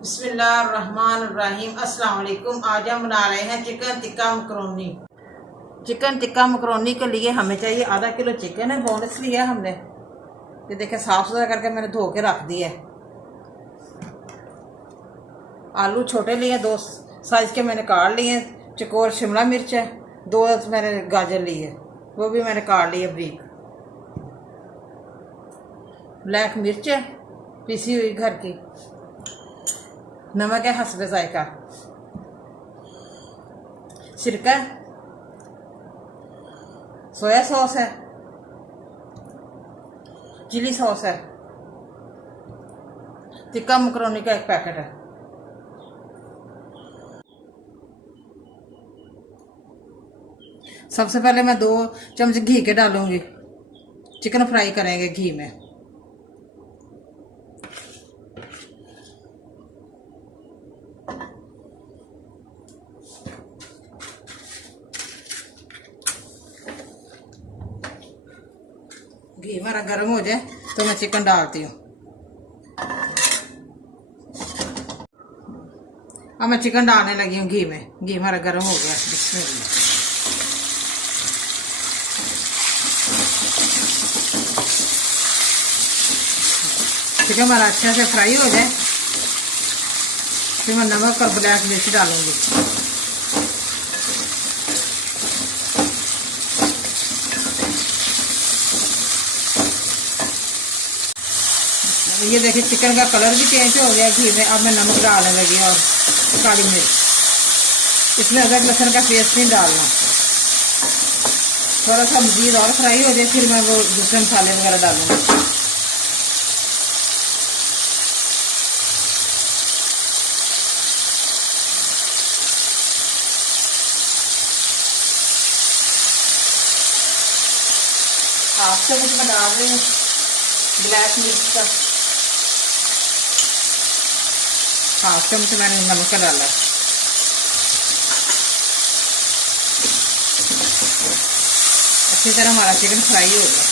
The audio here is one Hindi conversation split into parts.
बिस्मिल्लाहिर्रहमानिर्रहीम। अस्सलाम वालेकुम। आज हम बना रहे हैं chicken tikka macaroni. Chicken tikka macaroni के लिए हमें चाहिए आधा किलो चिकन है, बोनस लिया हमने। ये देखें साफ सुथरा करके मैंने धो के रख दिया है। आलू छोटे लिए, 2 साइज के मैंने काट लिए। चकोर शिमला मिर्च है, 2 मैंने गाजर ली है, वो भी मैंने काट ली है बारीक। ब्लैक मिर्च है पीसी हुई घर की। नमक है हस्बे जायका। सिरका, सोया सॉस है, चिली सॉस है, टिक्का मकरोनी का 1 पैकेट है। सबसे पहले मैं 2 चम्मच घी के डालूंगी। चिकन फ्राई करेंगे घी में। घी हमारा गर्म हो जाए तो मैं चिकन डालती हूँ। अब मैं चिकन डालने लगी हूँ घी में। घी हमारा गर्म हो गया। बिस्मिल्लाह। चिकन हमारा अच्छे से फ्राई हो जाए फिर मैं नमक और ब्लैक मिर्च डालूंगी। ये देखिए चिकन का कलर भी चेंज हो गया घी में। अब मैं नमक डालने लगी और काली मिर्च। इसमें अदरक लहसुन का पेस्ट नहीं डालना। थोड़ा सा मजीद और फ्राई हो जाए फिर मैं वो दूसरे मसाले वगैरह डालूंगी। हाफ चम्मच मैं डाल रही हूँ ब्लैक मिर्च का। हाफ चम्मच मैंने नमक का डाला। अच्छी तरह हमारा चिकन फ्राई हो गया।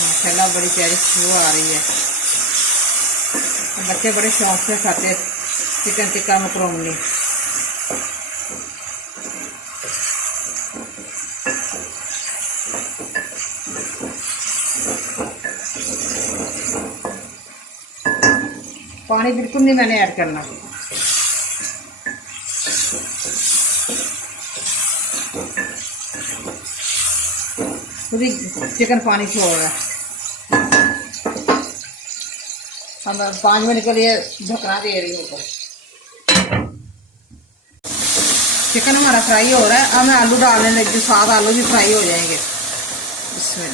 माशाल्लाह बड़ी प्यारी खुशबू आ रही है। बच्चे बड़े शौक से खाते हैं चिकन टिक्का मकरोनी। पानी बिल्कुल नहीं मैंने ऐड करना। पूरी चिकन पानी छोड़ रहा है। हम 5 मिनट के लिए ढकना दे रही हूँ। चिकन हमारा फ्राई हो रहा है। अब मैं आलू डालने लगी। 7 आलू भी फ्राई हो जाएंगे। इसमें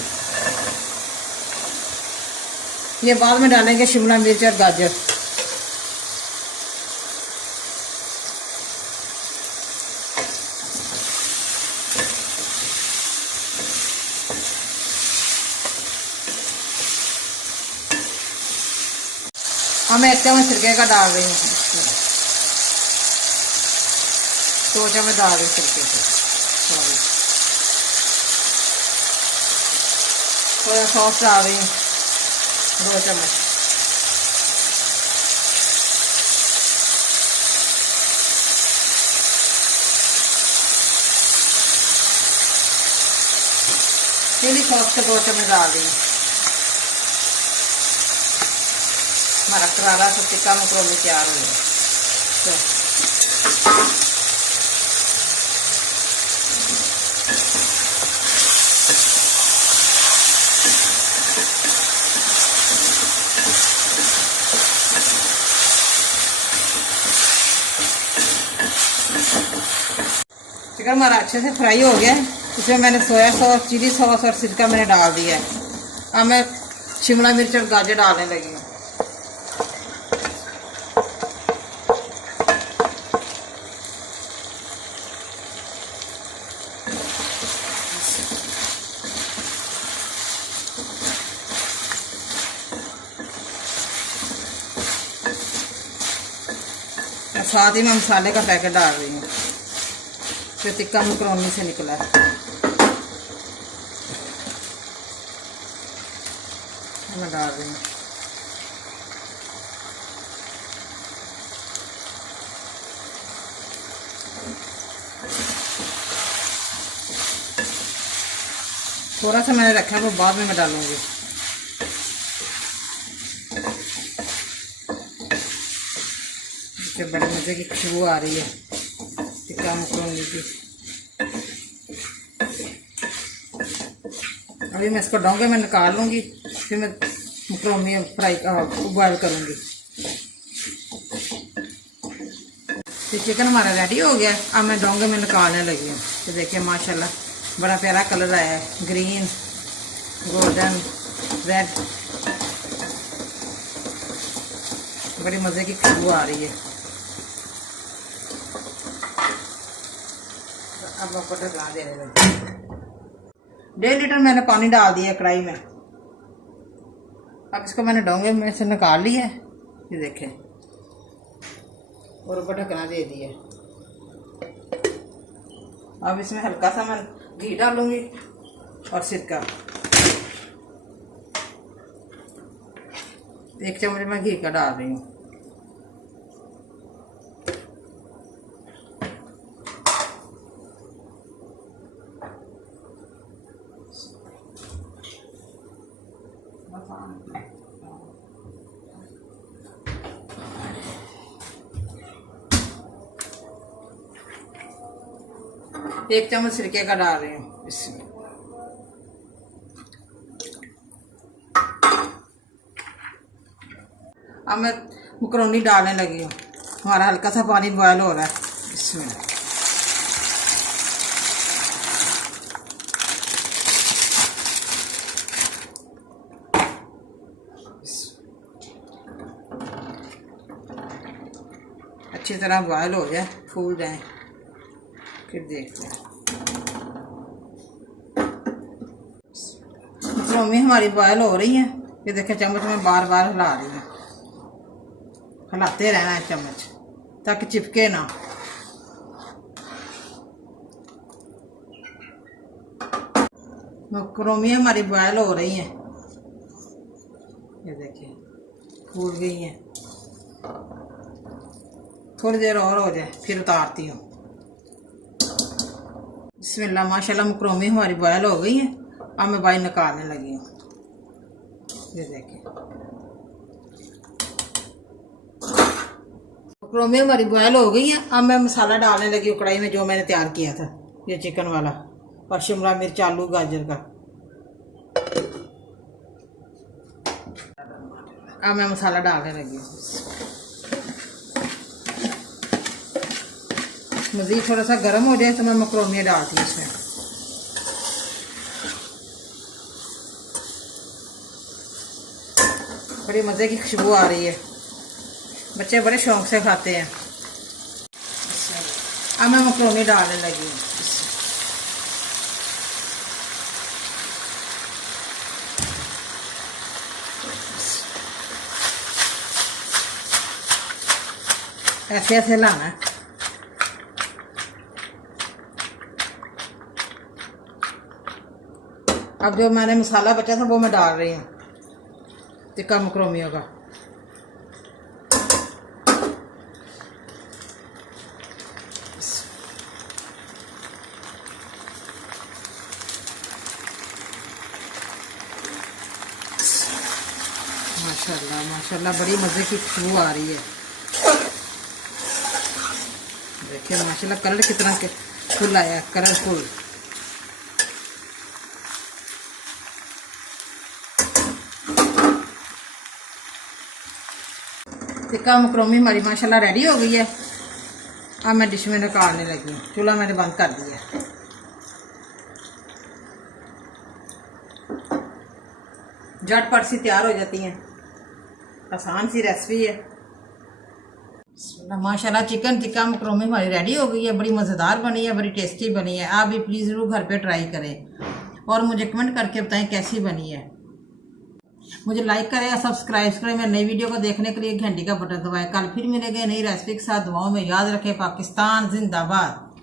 ये बाद में डालेंगे शिमला मिर्च और गाजर। अब मैं 1 चम्मच सिरके का डाल रही हूँ। 2 चम्मच डाल रही हूँ सिरके का। थोड़ा सॉस डाल रही हूँ 2 चम्मच। चिली सॉस के 2 चम्मच डाल रही हूँ। हमारा करारा सा टिक्का मकरोनी तैयार हो गया। चिकन हमारा अच्छे से फ्राई हो गया है। इसमें मैंने सोया सॉस, चिली सॉस और सिरका मैंने डाल दिया है। अब मैं शिमला मिर्च और गाजर डालने लगी हूँ। साथ ही मैं मसाले का पैकेट डाल रही हूँ जो टिक्का मकरोनी से निकला है। मैं डाल रही हूँ। थोड़ा सा मैंने रखा है, वो बाद में मैं डालूंगी। इससे बड़े मज़े की खुशबू आ रही है टिक्का मकरोनी की। अभी मैं इसको डोंगे में निकाल लूँगी, फिर मैं मकरोनी फ्राई बॉयल करूँगी। तो चिकन हमारा रेडी हो गया। अब मैं डोंगे में निकालने लगी हूँ। तो देखिए माशाल्लाह बड़ा प्यारा कलर आया है, ग्रीन, गोल्डन, रेड, बड़ी मज़े की खुशबू आ रही है। अब आपको ढकना दे रहे हैं। 1.5 लीटर मैंने पानी डाल दिया कढ़ाई में। अब इसको मैंने डोंगे में से निकाल लिया है, ये देखें, और ऊपर ढकना दे दिया। अब इसमें हल्का सा मैं घी डालूंगी और सिरका, 1 चम्मच मैं घी का डाल रही हूँ। एक चम्मच सिरके का डाल रही हूँ इसमें। अब मैं मकरोनी डालने लगी हूँ। हमारा हल्का सा पानी बॉयल हो रहा है इसमें। अच्छी तरह बॉयल हो जाए, फूल जाए, फिर देखते हैं। मकरोनी हमारी बॉयल हो रही है। ये देखें, चम्मच में बार बार हिला रही है। हिलाते रहना है चम्मच ताकि चिपके ना। मकरोनी हमारी बॉयल हो रही है। ये देखिए फूल गई है। थोड़ी देर और हो जाए फिर उतारती हूँ। बिस्मिल्लाह, माशाल्लाह मकरोनी हमारी बॉयल हो गई है। अब मैं बाई निकालने लगी हूँ। ये देखिए मकरोनी हमारी बॉयल हो गई है। अब मैं मसाला डालने लगी हूँ कढ़ाई में, जो मैंने तैयार किया था, ये चिकन वाला और शिमला मिर्च, आलू, गाजर का। अब मैं मसाला डालने लगी हूँ। मज़ीद थोड़ा सा गर्म हो जाए तो मैं मकरोनी डालती हूँ इसमें। बड़ी मज़े की खुशबू आ रही है, बच्चे बड़े शौक से खाते हैं। अब मैं मकरोनी डालने लगी हूँ। ऐसे ऐसे लाना है। अब जो मैंने मसाला बचा था वो मैं डाल रही हूँ टिक्का मकरोनियों का। माशाल्लाह माशाल्लाह बड़ी मज़े की खुशबू आ रही है। देखिए माशाल्लाह कलर कितना फुल आया, कलरफुल। टिक्का मकरोनी हमारी माशाल्लाह रेडी हो गई है। अब मैं डिश में निकालने लगी हूँ। चूल्हा मैंने बंद कर दिया। झटपट सी तैयार हो जाती हैं, आसान सी रेसिपी है। माशाल्लाह चिकन टिक्का मकरोनी हमारी रेडी हो गई है। बड़ी मज़ेदार बनी है, बड़ी टेस्टी बनी है। आप भी प्लीज़ ज़रूर घर पे ट्राई करें और मुझे कमेंट करके बताएं कैसी बनी है। मुझे लाइक करें या सब्सक्राइब करें। मेरी नई वीडियो को देखने के लिए घंटी का बटन दबाएं। कल फिर मिलेंगे नई रेसिपी के साथ। दुआओं में याद रखें। पाकिस्तान जिंदाबाद।